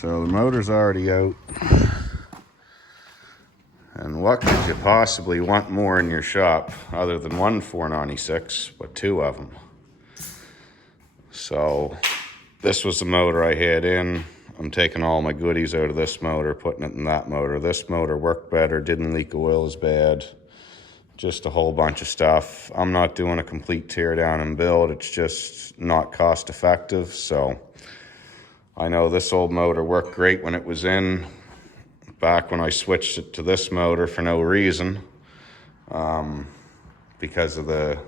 So the motor's already out. And what could you possibly want more in your shop other than one 496, but two of them? So this was the motor I had in. I'm taking all my goodies out of this motor, putting it in that motor. This motor worked better, didn't leak oil as bad. Just a whole bunch of stuff. I'm not doing a complete tear down and build. It's just not cost effective. So I know this old motor worked great when it was in. Back when I switched it to this motor for no reason, because of the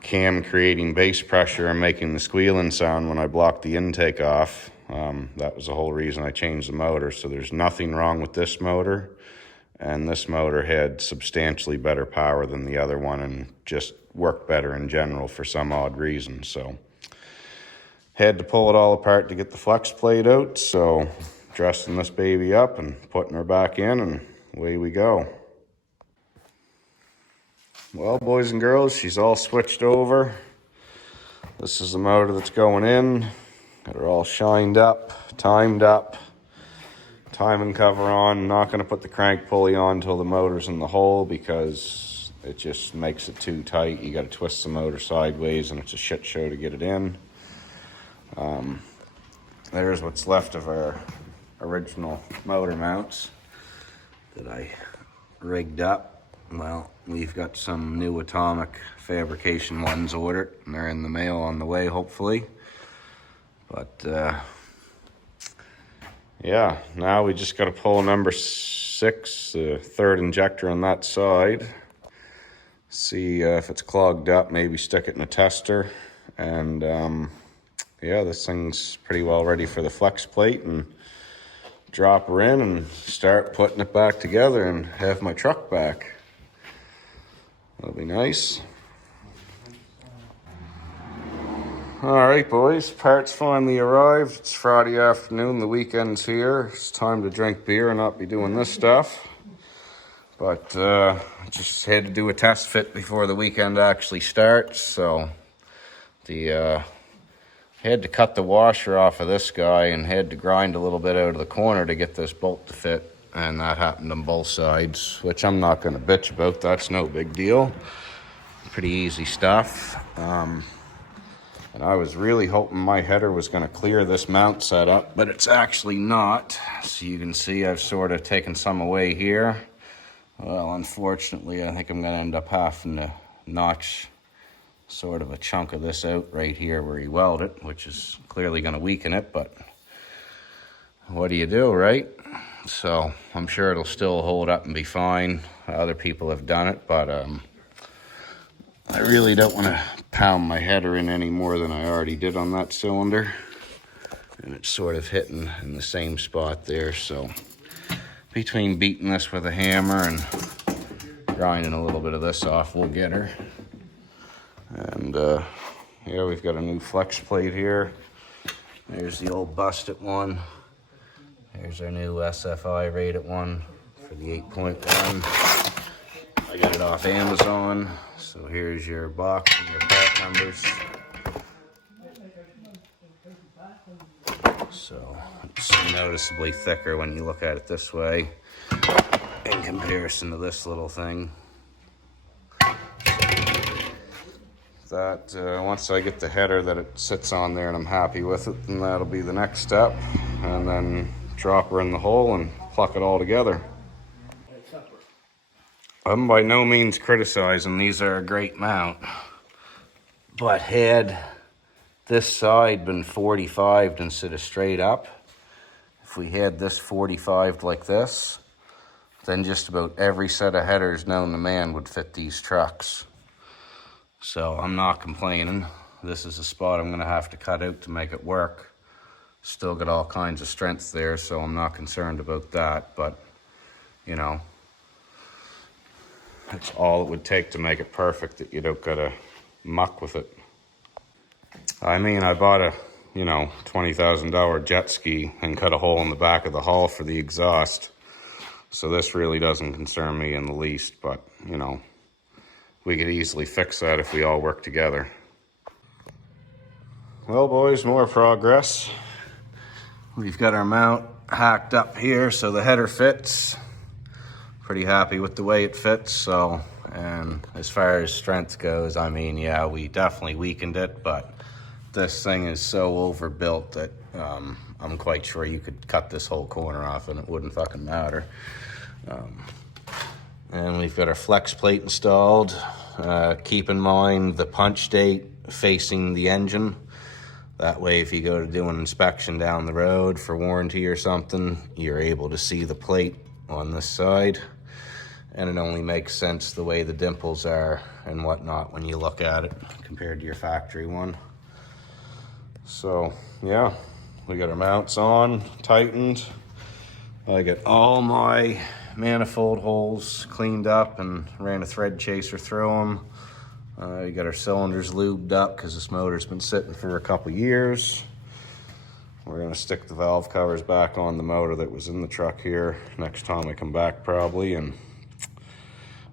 cam creating bass pressure and making the squealing sound when I blocked the intake off. That was the whole reason I changed the motor. So there's nothing wrong with this motor, and this motor had substantially better power than the other one and just worked better in general for some odd reason. So had to pull it all apart to get the flex plate out. So dressing this baby up and putting her back in, and away we go. Well, boys and girls, she's all switched over. This is the motor that's going in. Got her all shined up, timing cover on. Not going to put the crank pulley on until the motor's in the hole because it just makes it too tight. You got to twist the motor sideways and it's a shit show to get it in. There's what's left of our original motor mounts that I rigged up. Well, we've got some new atomic fabrication ones ordered, and they're in the mail on the way, hopefully. But yeah, now we just got to pull number 6, the third injector on that side. See if it's clogged up, maybe stick it in a tester. And yeah, this thing's pretty well ready for the flex plate, and drop her in and start putting it back together and have my truck back. That'll be nice. All right, boys, parts finally arrived. It's Friday afternoon, the weekend's here. It's time to drink beer and not be doing this stuff. But just had to do a test fit before the weekend actually starts. So had to cut the washer off of this guy and had to grind a little bit out of the corner to get this bolt to fit. And that happened on both sides, which I'm not going to bitch about. That's no big deal. Pretty easy stuff. And I was really hoping my header was going to clear this mount setup, but it's actually not. So you can see I've sort of taken some away here. Well, unfortunately, I think I'm going to end up having to notch sort of a chunk of this out right here where he welded it, which is clearly going to weaken it, but what do you do, right? So I'm sure it'll still hold up and be fine. Other people have done it, but I really don't want to pound my header in any more than I already did on that cylinder. And it's sort of hitting in the same spot there. So between beating this with a hammer and grinding a little bit of this off, we'll get her. And yeah, we've got a new flex plate here. There's the old busted one. Here's our new SFI rated one for the 8.1. I got it off Amazon. So here's your box and your part numbers. So it's noticeably thicker when you look at it this way in comparison to this little thing. That once I get the header that it sits on there and I'm happy with it, then that'll be the next step. And then drop her in the hole and pluck it all together. I'm by no means criticizing. These are a great mount. But had this side been 45'd instead of straight up, if we had this 45'd like this, then just about every set of headers known to man would fit these trucks. So I'm not complaining. This is a spot I'm gonna have to cut out to make it work. Still got all kinds of strength there, so I'm not concerned about that, but you know, that's all it would take to make it perfect, that you don't gotta muck with it. I mean, I bought a, $20,000 jet ski and cut a hole in the back of the hull for the exhaust. So this really doesn't concern me in the least, but we could easily fix that if we all work together. Well, boys, more progress. We've got our mount hacked up here so the header fits. Pretty happy with the way it fits. So, and as far as strength goes, I mean, yeah, we definitely weakened it, but this thing is so overbuilt that I'm quite sure you could cut this whole corner off and it wouldn't fucking matter. And we've got our Flexplate installed. Keep in mind the punch date facing the engine. That way, if you go to do an inspection down the road for warranty or something, you're able to see the plate on this side. And it only makes sense the way the dimples are and whatnot when you look at it compared to your factory one. So, yeah, we got our mounts on, tightened. I got all my manifold holes cleaned up and ran a thread chaser through them. We got our cylinders lubed up because this motor's been sitting for a couple years. We're gonna stick the valve covers back on the motor that was in the truck here next time I come back probably, and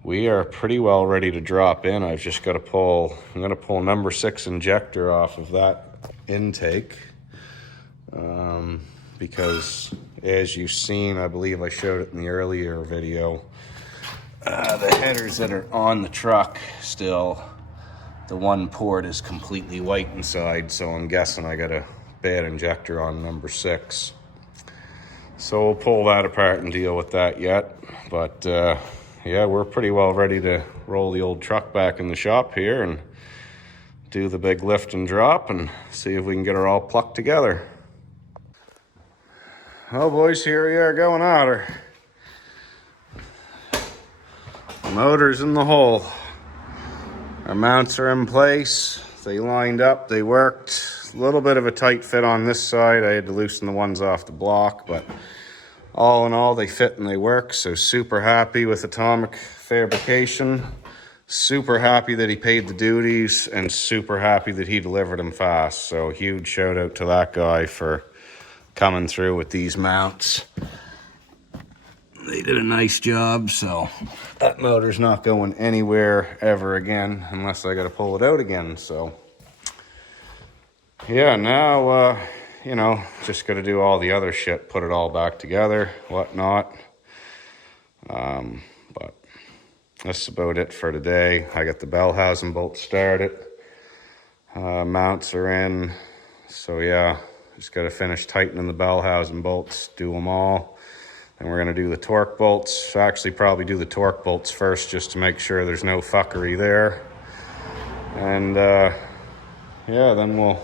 we are pretty well ready to drop in. I've just got to I'm gonna pull number 6 injector off of that intake because as you've seen, I believe I showed it in the earlier video, the headers that are on the truck still, the one port is completely white inside, so I'm guessing I got a bad injector on number 6. So we'll pull that apart and deal with that yet. But yeah, we're pretty well ready to roll the old truck back in the shop here and do the big lift and drop and see if we can get her all plucked together. Well, boys, here we are going at her. The motor's in the hole. Our mounts are in place. They lined up, they worked. A little bit of a tight fit on this side. I had to loosen the ones off the block, but all in all, they fit and they work. So super happy with Atomic Fabrication. Super happy that he paid the duties and super happy that he delivered them fast. So huge shout out to that guy for coming through with these mounts. They did a nice job, so that motor's not going anywhere ever again unless I got to pull it out again. So yeah, now you know, just got to do all the other shit, put it all back together, whatnot. But that's about it for today. I got the bell housing bolt started. Mounts are in. So yeah, just got to finish tightening the bell housing bolts, do them all. And we're going to do the torque bolts. Actually, probably do the torque bolts first just to make sure there's no fuckery there. And yeah, then we'll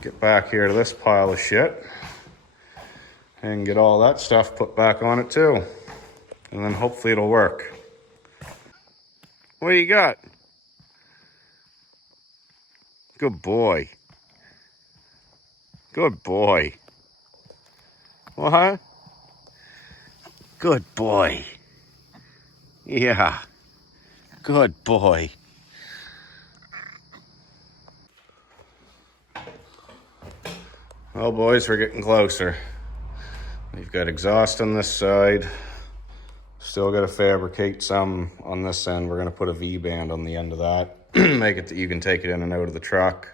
get back here to this pile of shit and get all that stuff put back on it too. And then hopefully it'll work. What do you got? Good boy. Good boy. What? Good boy. Yeah. Good boy. Well, boys, we're getting closer. We've got exhaust on this side. Still got to fabricate some on this end. We're going to put a V-band on the end of that. Make it that you can take it in and out of the truck.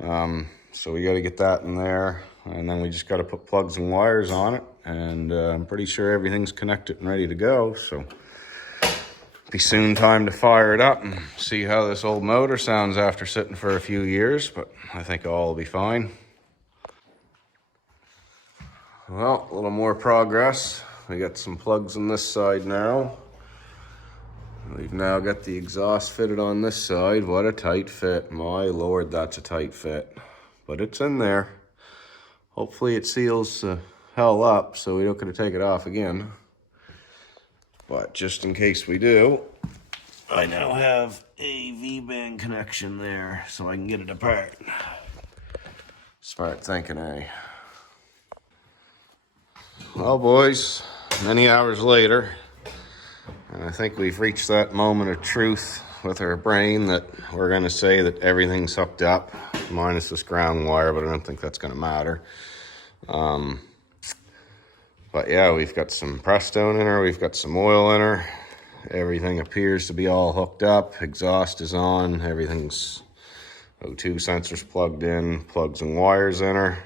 So we got to get that in there. And then we just got to put plugs and wires on it. And I'm pretty sure everything's connected and ready to go. So be soon time to fire it up and see how this old motor sounds after sitting for a few years. But I think all will be fine. Well, a little more progress. We got some plugs on this side now. We've now got the exhaust fitted on this side. What a tight fit. My Lord, that's a tight fit. But it's in there. Hopefully it seals the hell up so we don't gotta take it off again. But just in case we do, I now have a V-band connection there so I can get it apart. Smart thinking, eh? Well, boys, many hours later, and I think we've reached that moment of truth with our brain that we're going to say that everything's hooked up, minus this ground wire, but I don't think that's going to matter. But yeah, we've got some Prestone in her, we've got some oil in her. Everything appears to be all hooked up. Exhaust is on, everything's O2 sensors plugged in, plugs and wires in her.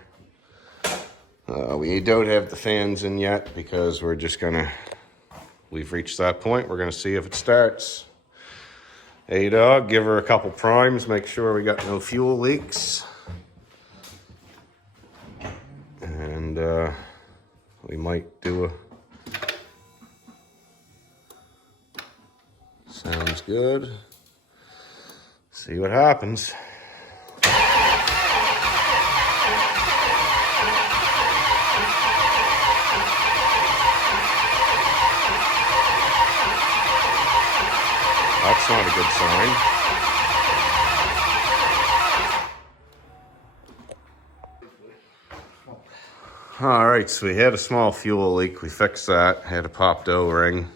We don't have the fans in yet because we've reached that point. We're gonna see if it starts. Hey dog, give her a couple primes, make sure we got no fuel leaks. And we might do a, sounds good. See what happens. That's not a good sign. All right, so we had a small fuel leak. We fixed that, had a popped O-ring.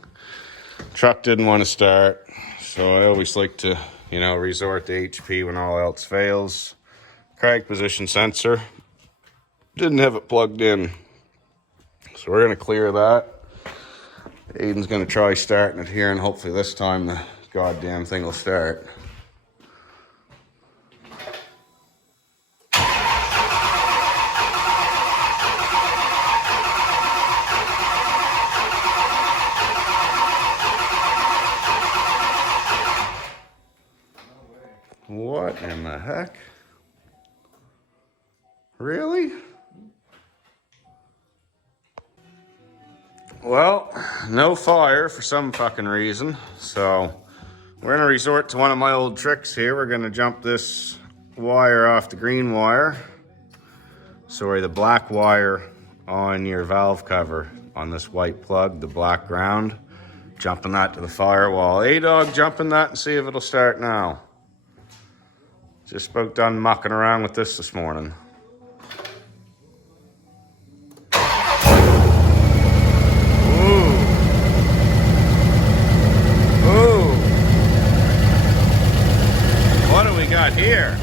Truck didn't want to start, so I always like to, resort to HP when all else fails. Crank position sensor. Didn't have it plugged in. So we're gonna clear that. Aiden's gonna try starting it here, and hopefully this time the goddamn thing will start. What in the heck? Really? Well, no fire for some fucking reason, so we're gonna resort to one of my old tricks here. We're gonna jump this wire off the green wire. Sorry, the black wire on your valve cover on this white plug, the black ground. Jumping that to the firewall. Hey dog, jumping that and see if it'll start now. Just about done mucking around with this morning. What do we got here?